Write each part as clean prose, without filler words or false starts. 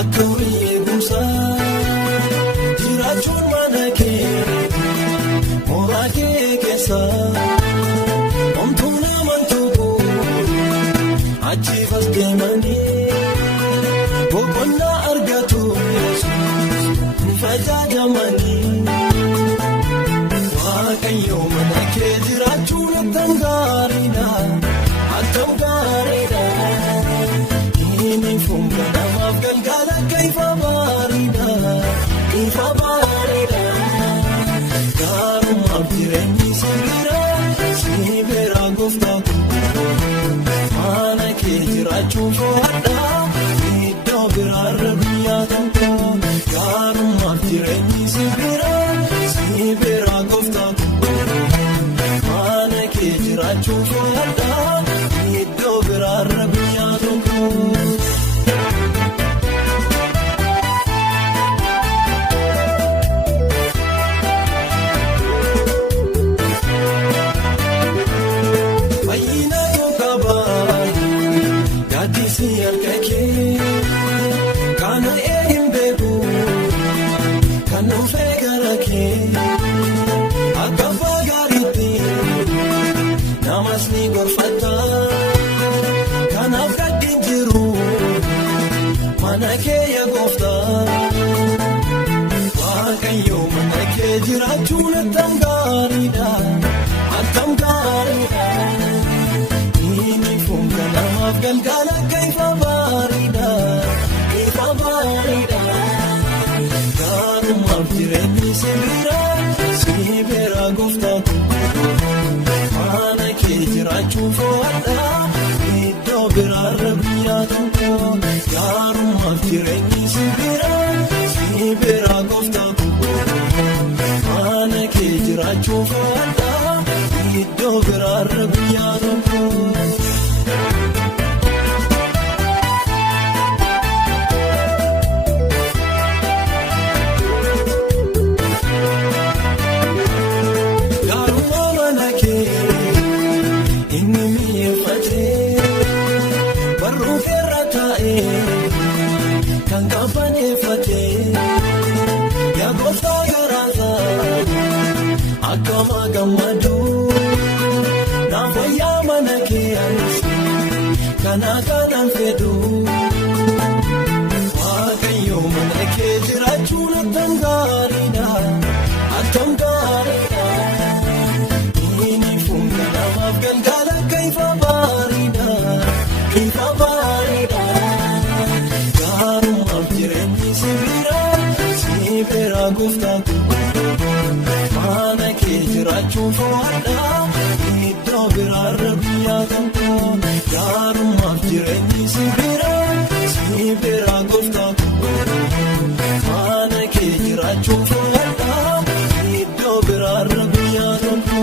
Akkuyi gumsa jiraachuun mana kee mooraa kee keessa omtuu namaan tokko achiifas deemanii boqonnaa argatu fayyadamanii waaqayyo mana kee jiraachuun attam gaariidha attam gaariidha inni fuula namaaf galgala ifa bareeda gaarummaaf jireenyi sibiira gooftaatu mana kee jiraachuun fo'adha iddoo biraarra guyyaa tokko gaarummaaf jireenyi sibiira gooftaatu mana kee jiraachuun fo'adha iddoo biraarra guyyaa tokko. Kana eembeeku kan dhufee gara kee akka fagaariitti namas ni gorfata kanaaf gaddi jiru mana kee yaa gooftaa waaqayyo mana kee jiraachuun attam gaariidha attam gaariidha inni fuula namaaf galgala ifa bareeda gaarummaaf jireenyi sibiira gooftaatu mana kee jiraachuun fo'adha iddoo biraarra guyyaa tokko gaarummaaf jireenyi sibiira gooftaatu mana kee jiraachuun fo'adha iddoo biraarra guyyaa tokko. Kan kampaneeffatee yaa gooftaa garaasaa akkama gammadu naaf wayyaa mana kee anis kanaan fedhu waaqayyo mana kee jiraachuun attam gaariidha attam gaariidha inni fuula namaaf galgala ifa bareeda ifa bareeda. Sibiira gooftaatu mana kee jiraachuun fo'adha iddoo biraarra guyyaa tokko gaarummaaf jireenyi sibiira gooftaatu mana kee jiraachuun fo'adha iddoo biraarra guyyaa tokko.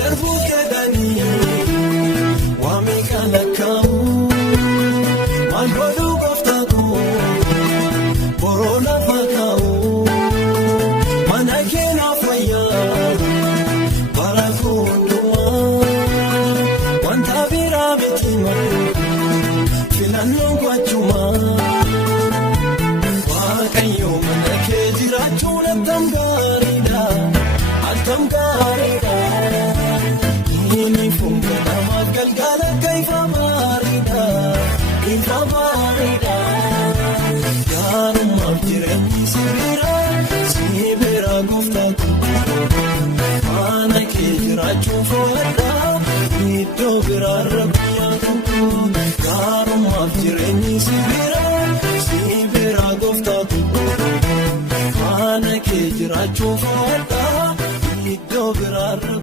Darbu keedanii waamii kalaqamu maal godhuu gooftaatu boroo lafa kaa'u mana keenaaf wayyaa bara hundumaa wanta biraa miti malu filannoon gochumaa waaqayyo mana kee jiraachuun attam gaariidha attam gaariidha. Inni fuula namaaf galgala ifa bareeda gaarummaaf jireenyi sibiira gooftaatu mana kee jiraachuun fo'adha iddoo biraarra.